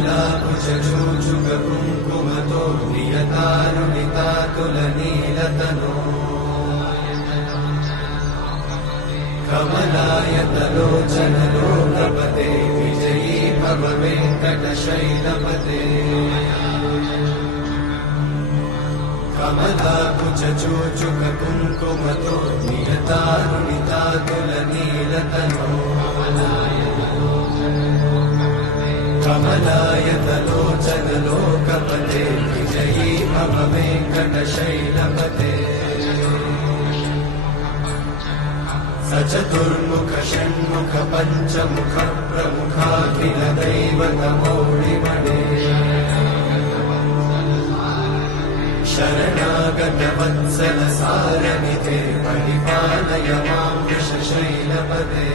कमलाकुचूचुककुङ्कुमतो नियतारुणितातुलनीलतनो कमलायतलोचनलोकपते विजयी भव वेङ्कटशैलपते कमलाकुचूचुककुङ्कुमतो नियतारुणितातुलनीलतनो कमलायतलोचनलोकपते विजयी भव वेङ्कटशैलपते स चतुर्मुख षण्मुख पञ्चमुख प्रमुखाखिल दैवतमौळिमणे शरणागत वत्सल सारनिधे परिपालय मां वृषशैलपते।